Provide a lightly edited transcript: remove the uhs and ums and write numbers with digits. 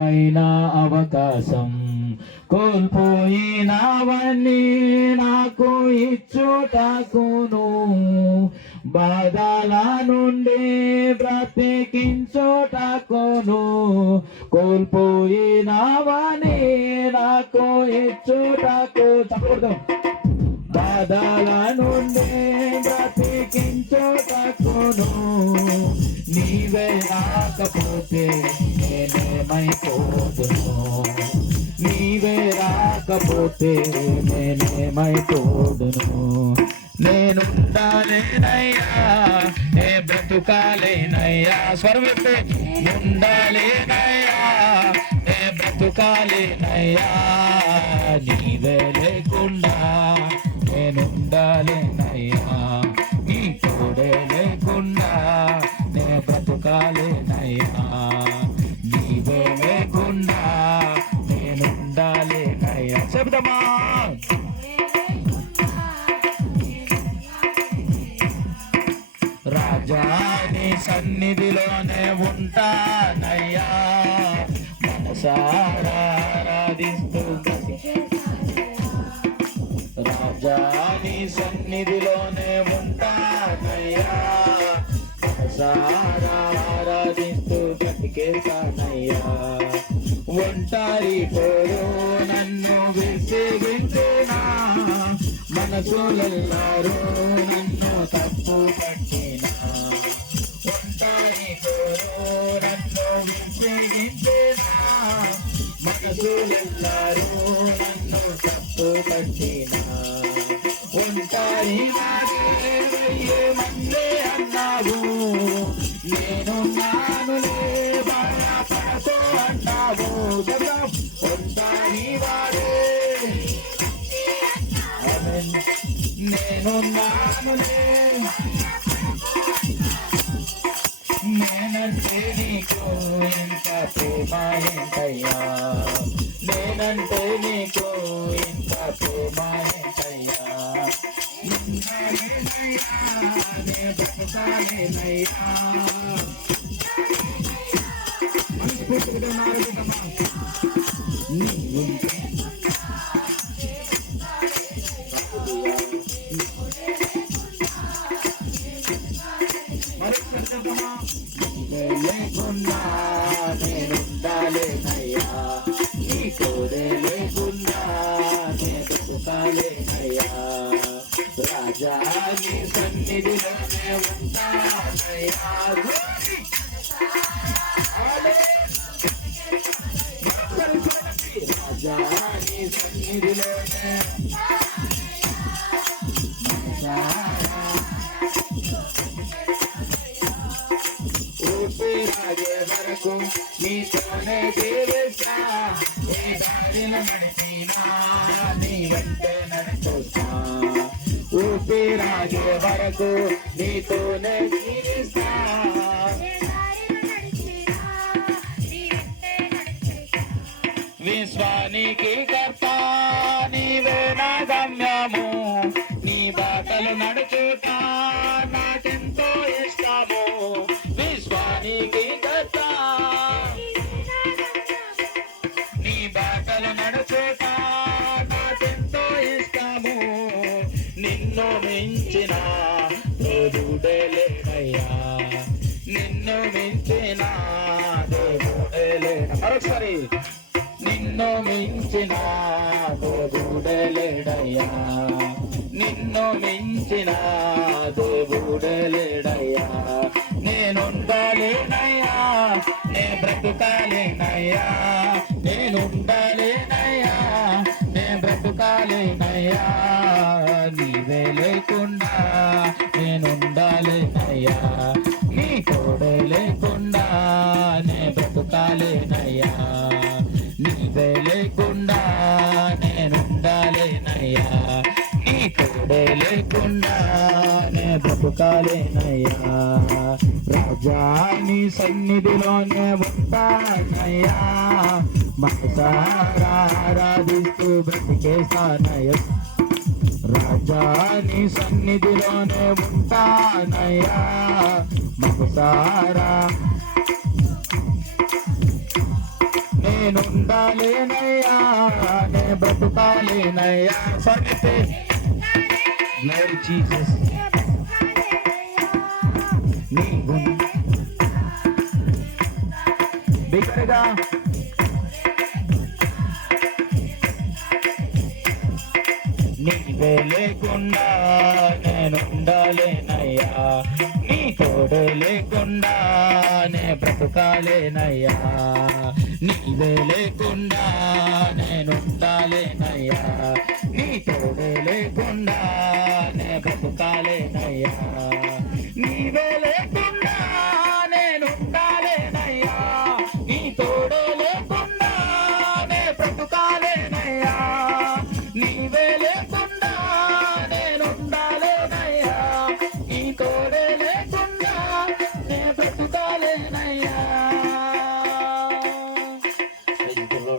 అయినా అవకాశం కోల్పోయినవన్నీ నాకు ఇచ్చుటకును బాధల నుండి బ్రతికించుటకును కోల్పోయినవన్నీ నాకు ఇచ్చుటకు చెప్పకూడదు బాధల నుండి బ్రతికించుటకును నీవే రాకపోతే నేనేమైపోదును నీవే రాకపోతే నేనేమైపోదును నేనుండాలేనయ్యా నే బ్రతుకాలేనయ్యా స్వరమిస్తే ఉండాలేనయ్యా నే బ్రతుకాలేనయ్యా నీవే లేకుండా నేనుండాలేనయ్యా నీ తోడే లేకుండా నే బ్రతుకాలేనయ్యా నీవే లేకుండా నేనుండాలేనయ్యా చెబుతామా రాజా నీ సన్నిధిలోనే ఉంటానయ్యా మనసారా ఆరాధిస్తూ రాజా నీ సన్నిధిలోనే ఉంటానయ్యా మనసారా ఆరాధిస్తూ బ్రతికేస్తానయ్యా ఒంటరి పోరు నన్ను విసిగించినా మనసులెల్లారూ నన్ను తప్పు పట్టినా ఒంటరి పోరు నన్ను విసిగించినా మనసులెల్లారూ నన్ను తప్పు పట్టినా ఒంటరి మందే అన్నావు నేను నానులే బాధపడతో అన్నావు ఒంటరి వాడే నేను నానులే నేనంటే నీకు ఇంత ప్రేమ ఏంటయ్యా నేనంటే నీకు ఇంత ప్రేమ ఏంటయ్యా నే బ్రతకాలేనయ్యా మనస్ఫూర్తిగా నాలుగుతామా లేకుండా నేనుండాలేనయ్యా నీ తోడే లేకుండా నేను బ్రతుకాలేనయ్యా రాజా నీ సన్నిధిలోనే ఉంటానయ్యా రాజా నీ సన్నిధిలోనే ఊపిరాగే వరకు నీతోనే జీవిస్తా ఏ దారిలో నడిపినా నీ వెంటే నడుచుతా ఊపిరాగే వరకు నీతోనే జీవిస్తా విశ్వానికి కర్త నీవే నా గమ్యము నీ బాటలు నడుచుట నాకెంతో ఇష్టము విశ్వానికి కర్త నీ బాటలు నడుచుట నాకెంతో ఇష్టము నిన్ను మించిన దేవుడే లేడయ్యా నిన్ను మించిన దేవుడే లేడ మరొకసారి నిన్ను మించిన దేవుడే లేడయ్యా నిన్ను మించిన దేవుడే లేడయ్యా నేనుండాలేనయ్యా నే బ్రతుకాలేనయ్యా నేనుండాలేనయ్యా నే బ్రతుకాలేనయ్యా నీవే లేకుండా నేనుండాలేనయ్యా నీ తోడే లేకుండా నే బ్రతుకాలేనయ్యా నీవే లేకుండా నేనుండాలేనయ్యా నీ తోడే లేకుండా నే బ్రతుకాలేనయ్యా రాజా నీ సన్నిధిలోనే ఉంటానయ్యా మనసారా ఆరాధిస్తూ బ్రతికేస్తానయ్యా రాజా నీ సన్నిధిలోనే ఉంటానయ్యా మనసారా నేనుండాలేనయ్యా నే బ్రతుకాలేనయ్యా స్వర్గతే గ్లోరీ జీసస్ నీవు బిగ్గరగా నీవే లేకుండా నేనుండాలేనయ్యా నీ తోడు లేకుండా నే బ్రతుకాలేనయ్యా నీవే లేకుండా నేనుండాలేనయ్యా నీ తోడు లేకుండా నే బ్రతుకాలేనయ్యా నీవే లేకుండా